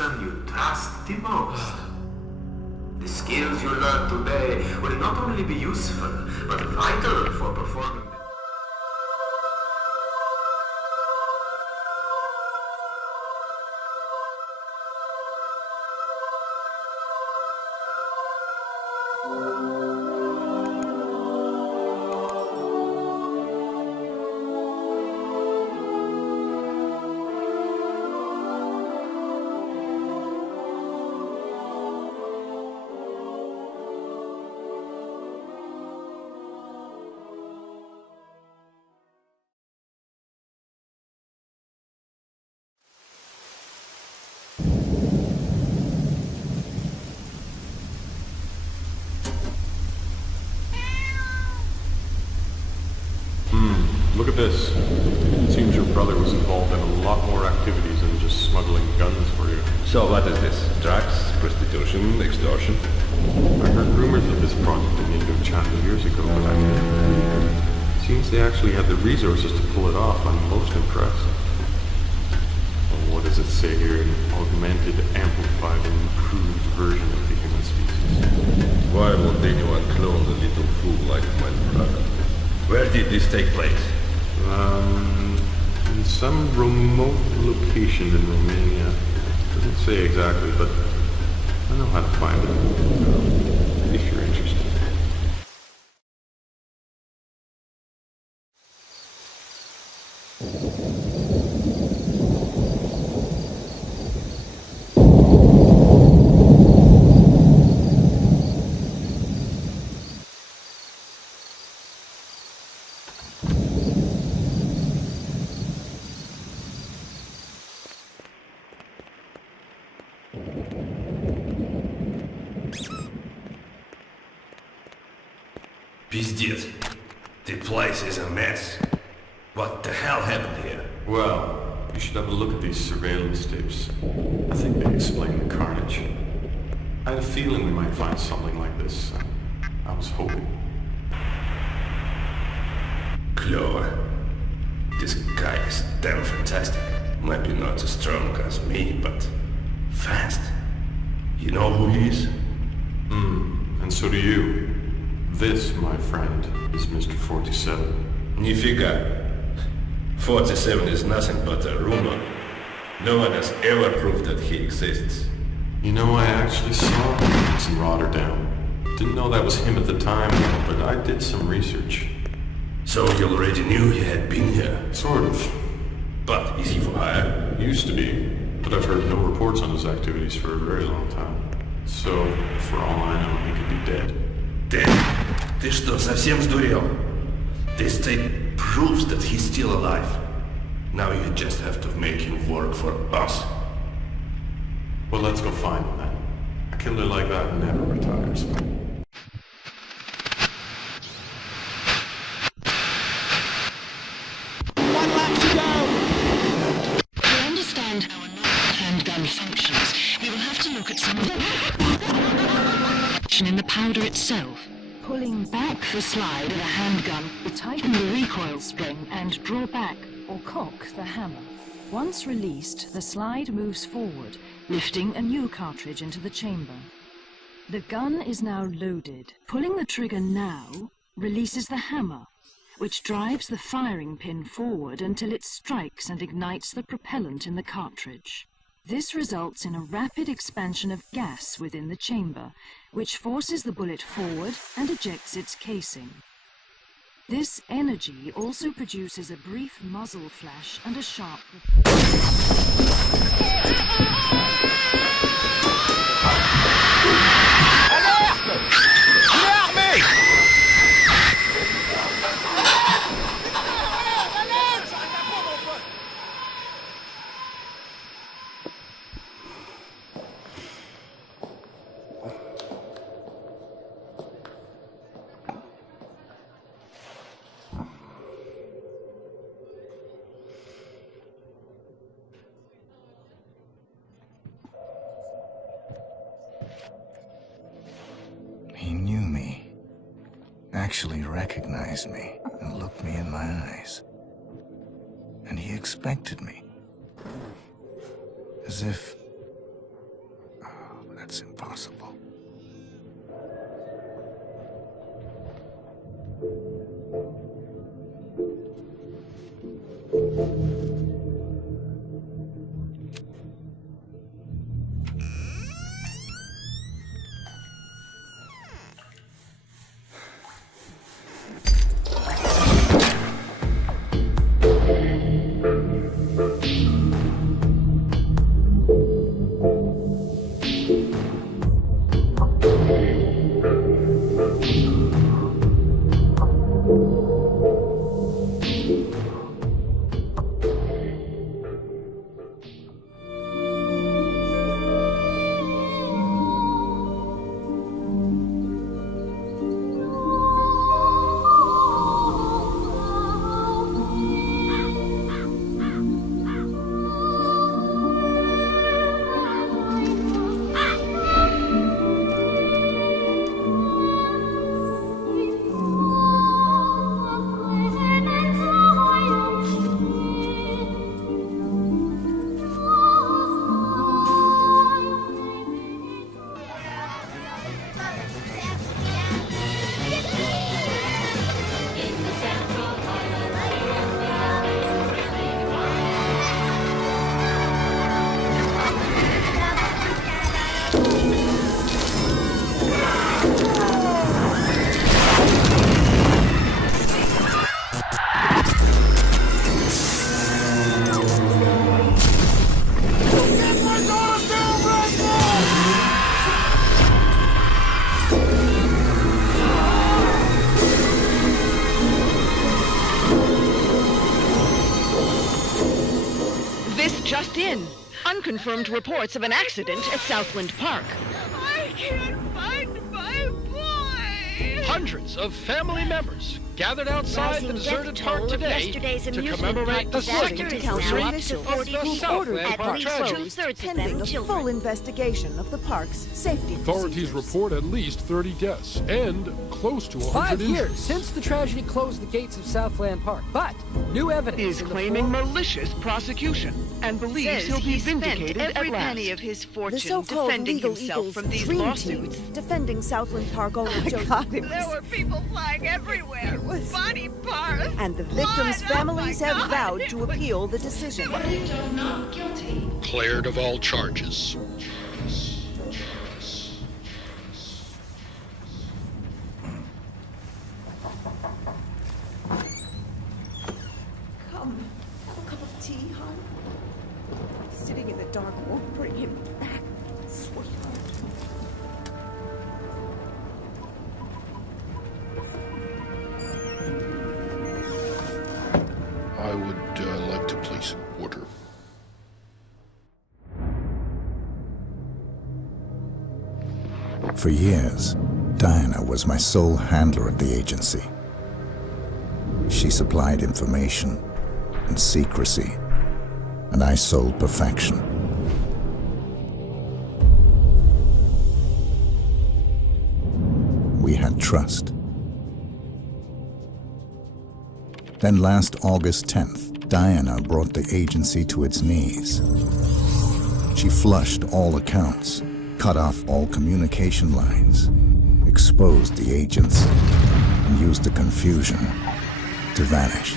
person you trust the most. The skills you learn today will not only be useful, but vital for performing. Look at this. It seems your brother was involved in a lot more activities than just smuggling guns for you. So what is this? Drugs, prostitution, extortion? I heard rumors of this project in Eidos chapter years ago, but I never believed it. Seems they actually had the resources to pull it off. I'm most impressed. Well, what does it say here? An augmented, amplified, and improved version of the human species. Why would anyone clone a little fool like my brother? Where did this take place? In some remote location in Romania. Doesn't say exactly, but I know how to find it. If you're interested. Пиздец. The place is a mess. What the hell happened here? Well, you should have a look at these surveillance tapes. I think they explain the carnage. I had a feeling we might find something like this. I was hoping. Clover. This guy is damn fantastic. Maybe not as strong as me, but fast. You know who he is? And so do you. This, my friend, is Mr. 47. Нифига. 47 is nothing but a rumor. No one has ever proved that he exists. You know, I actually saw him in Rotterdam. Didn't know that was him at the time, but I did some research. So you already knew he had been here? Sort of. But is he for hire? Used to be, but I've heard no reports on his activities for a very long time. So, for all I know, he could be dead. Dead? Ты что, совсем сдурел? This tape proves that he's still alive. Now you just have to make him work for us. Well, let's go find him then. A killer like that never retires. One lap to go! To understand how a handgun functions, we will have to look at some of the in the powder itself. Pulling back the slide of a handgun will tighten the recoil spring and draw back or cock the hammer. Once released, the slide moves forward, lifting a new cartridge into the chamber. The gun is now loaded. Pulling the trigger now releases the hammer, which drives the firing pin forward until it strikes and ignites the propellant in the cartridge. This results in a rapid expansion of gas within the chamber, which forces the bullet forward and ejects its casing. This energy also produces a brief muzzle flash and a sharp He knew me, actually recognized me, and looked me in my eyes. And he expected me. As if that's impossible. Just in. Unconfirmed reports of an accident at Southland Park. I can't find my boy! Hundreds of family members gathered outside the deserted park today to commemorate the second anniversary of the Southland Park tragedy. Pending a full investigation of the park's safety Authorities report at least 30 deaths and close to 100 5 years since the tragedy closed the gates of Southland Park, but new evidence is claiming malicious prosecution and believes he'll be vindicated every at last. penny of his The fortune so-called defending Legal himself Eagles from these Dream lawsuits. Team, defending Southland Park owner There were people flying everywhere. Body parts. and the victims' Blood. families Oh my have God. vowed to appeal the decision. Not guilty. Cleared of all charges. Come, have a cup of tea, hon. Sitting in the dark won't bring him back, sweetheart. I would like to place an order. For years, Diana was my sole handler at the agency. She supplied information and secrecy, and I sold perfection. We had trust. Then last August 10th, Diana brought the agency to its knees. She flushed all accounts, cut off all communication lines, exposed the agents, and used the confusion to vanish.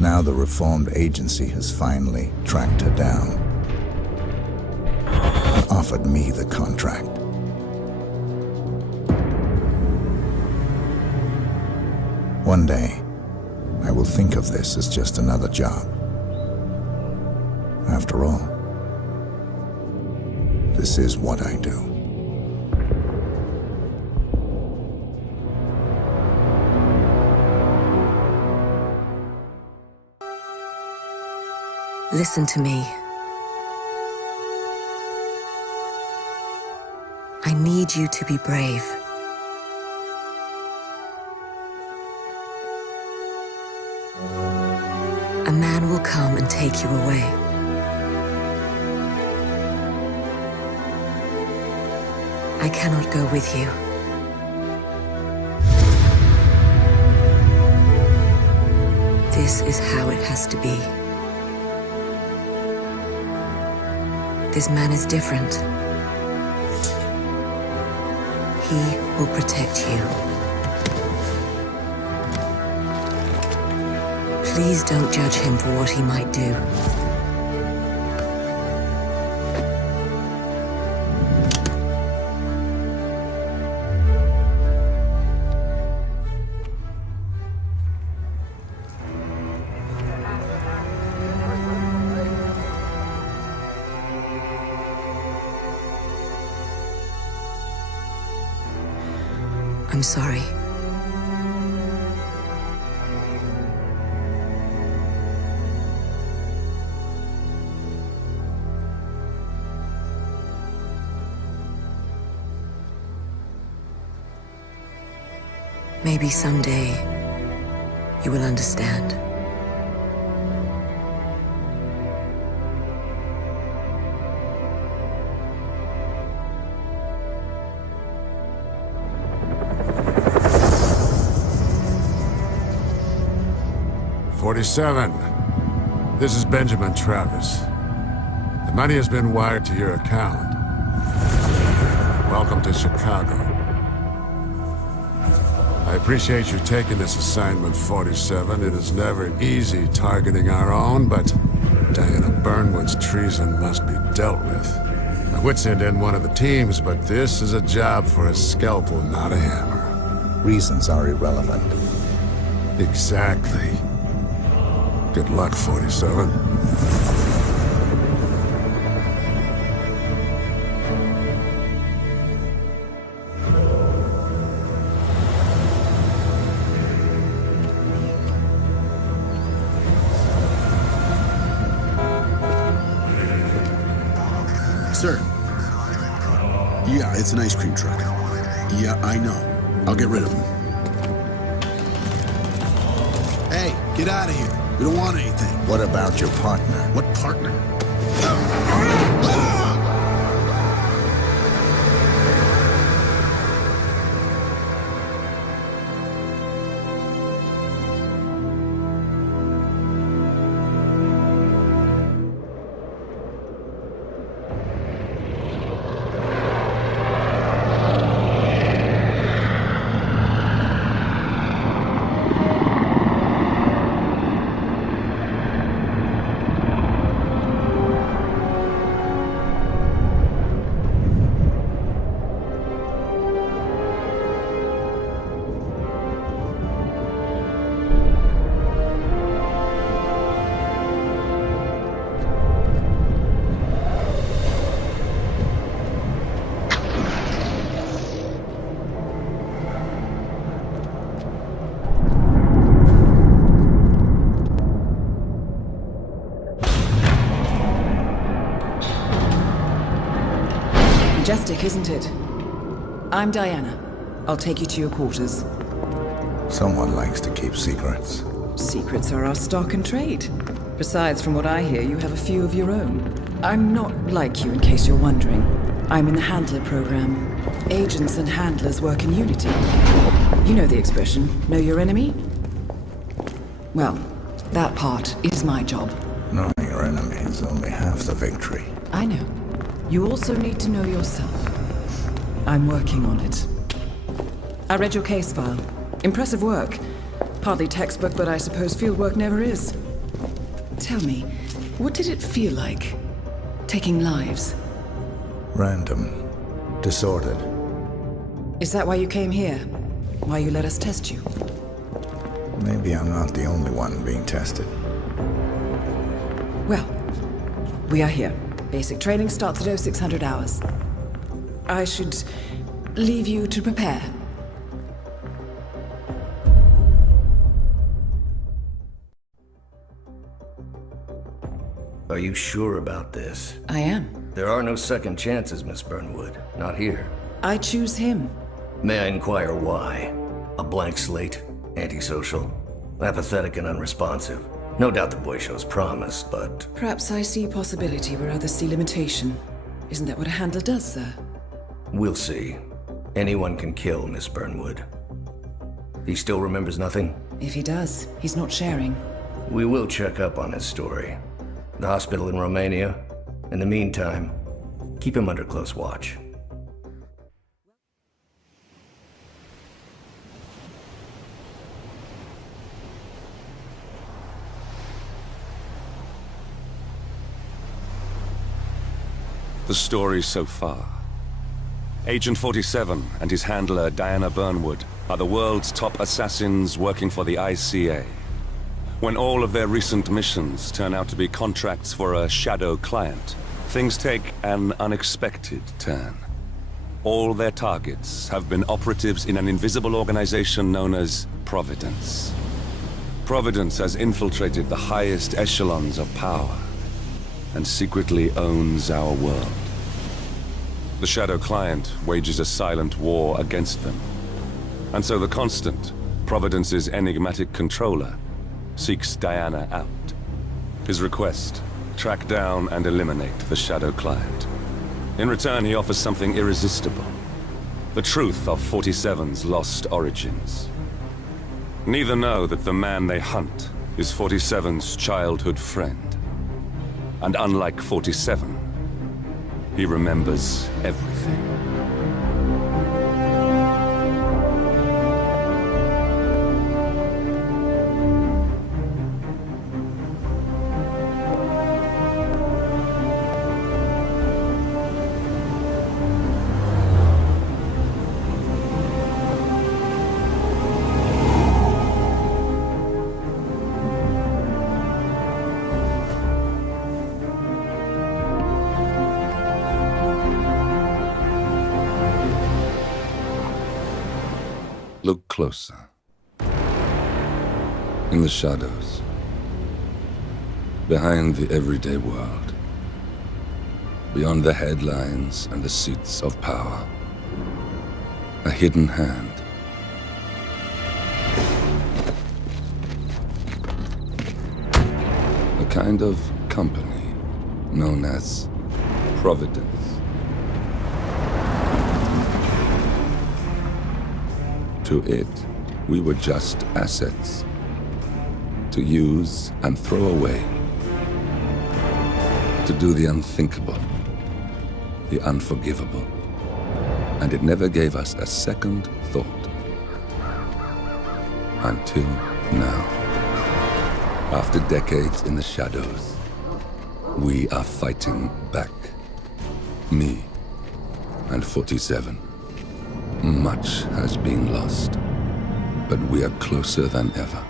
Now the reformed agency has finally tracked her down and offered me the contract. One day, I will think of this as just another job. After all, this is what I do. Listen to me. I need you to be brave. A man will come and take you away. I cannot go with you. This is how it has to be. This man is different. He will protect you. Please don't judge him for what he might do. I'm sorry. Maybe someday you will understand. This is Benjamin Travis. The money has been wired to your account. Welcome to Chicago. I appreciate you taking this assignment, 47. It is never easy targeting our own, but Diana Burnwood's treason must be dealt with. I would send in one of the teams, but this is a job for a scalpel, not a hammer. Reasons are irrelevant. Exactly. Good luck, 47. Sir. Yeah, it's an ice cream truck. Yeah, I know. I'll get rid of him. Hey, get out of here. We don't want anything. What about your partner? What partner? Majestic, isn't it? I'm Diana. I'll take you to your quarters. Someone likes to keep secrets. Secrets are our stock and trade. Besides, from what I hear, you have a few of your own. I'm not like you, in case you're wondering. I'm in the Handler program. Agents and handlers work in unity. You know the expression, know your enemy? Well, that part is my job. Knowing your enemy is only half the victory. I know. You also need to know yourself. I'm working on it. I read your case file. Impressive work. Hardly textbook, but I suppose fieldwork never is. Tell me, what did it feel like? Taking lives? Random. Disordered. Is that why you came here? Why you let us test you? Maybe I'm not the only one being tested. Well, we are here. Basic training starts at 0600 hours. I should leave you to prepare. Are you sure about this? I am. There are no second chances, Miss Burnwood. Not here. I choose him. May I inquire why? A blank slate? Antisocial? Apathetic and unresponsive? No doubt the boy shows promise, but... Perhaps I see possibility where others see limitation. Isn't that what a handler does, sir? We'll see. Anyone can kill Miss Burnwood. He still remembers nothing? If he does, he's not sharing. We will check up on his story. The hospital in Romania. In the meantime, Keep him under close watch. The story so far. Agent 47 and his handler Diana Burnwood are the world's top assassins working for the ICA. When all of their recent missions turn out to be contracts for a shadow client, things take an unexpected turn. All their targets have been operatives in an invisible organization known as Providence. Providence has infiltrated the highest echelons of power and secretly owns our world. The Shadow Client wages a silent war against them. And so the Constant, Providence's enigmatic controller, seeks Diana out. His request, track down and eliminate the Shadow Client. In return, he offers something irresistible. The truth of 47's lost origins. Neither know that the man they hunt is 47's childhood friend. And unlike 47, he remembers everything. Look closer. In the shadows. Behind the everyday world. Beyond the headlines and the seats of power. A hidden hand. A kind of company known as Providence. To it, we were just assets. To use and throw away. To do the unthinkable. The unforgivable. And it never gave us a second thought. Until now. After decades in the shadows, we are fighting back. Me and 47. Much has been lost, but we are closer than ever.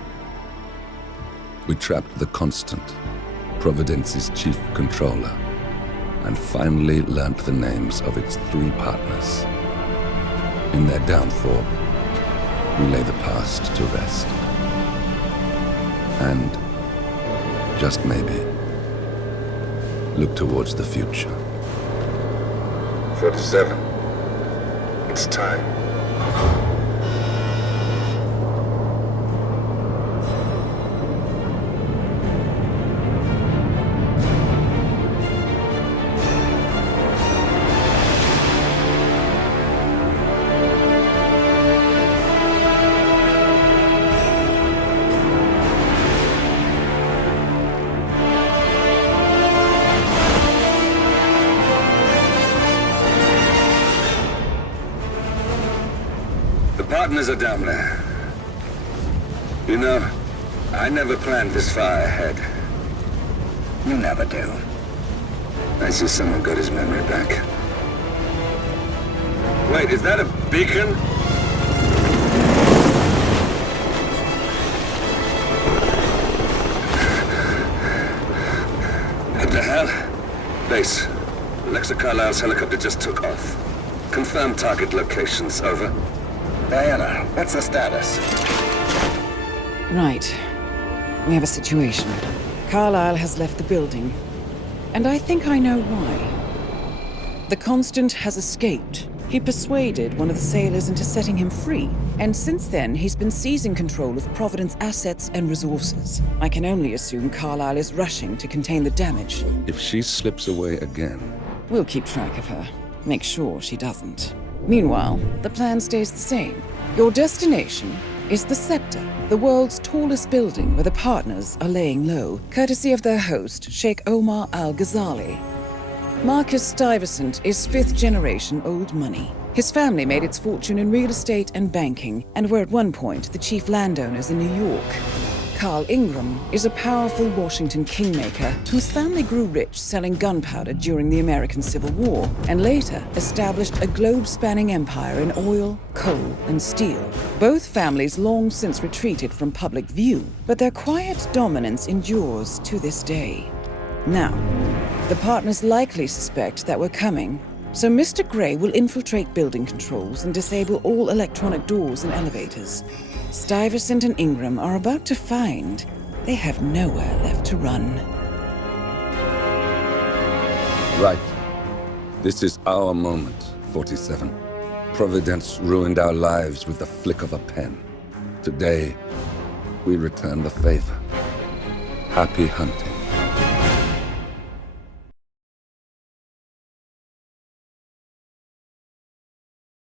We trapped the Constant, Providence's chief controller, and finally learnt the names of its 3 partners. In their downfall, we lay the past to rest. And, just maybe, look towards the future. 47. It's time. Partners are down there. You know, I never planned this far ahead. You never do. I see someone got his memory back. Wait, is that a beacon? What the hell? Base. Alexa Carlisle's helicopter just took off. Confirm target locations, over. Diana, what's the status? Right. We have a situation. Carlisle has left the building. And I think I know why. The Constant has escaped. He persuaded one of the sailors into setting him free. And since then, he's been seizing control of Providence assets and resources. I can only assume Carlisle is rushing to contain the damage. If she slips away again... We'll keep track of her. Make sure she doesn't. Meanwhile, the plan stays the same. Your destination is the Scepter, the world's tallest building where the partners are laying low, courtesy of their host, Sheikh Omar Al-Ghazali. Marcus Stuyvesant is fifth-generation old money. His family made its fortune in real estate and banking, and were at one point the chief landowners in New York. Carl Ingram is a powerful Washington kingmaker whose family grew rich selling gunpowder during the American Civil War, and later established a globe-spanning empire in oil, coal, and steel. Both families long since retreated from public view, but their quiet dominance endures to this day. Now, the partners likely suspect that we're coming, so Mr. Grey will infiltrate building controls and disable all electronic doors and elevators. Stuyvesant and Ingram are about to find they have nowhere left to run. Right. This is our moment, 47. Providence ruined our lives with the flick of a pen. Today, we return the favor. Happy hunting.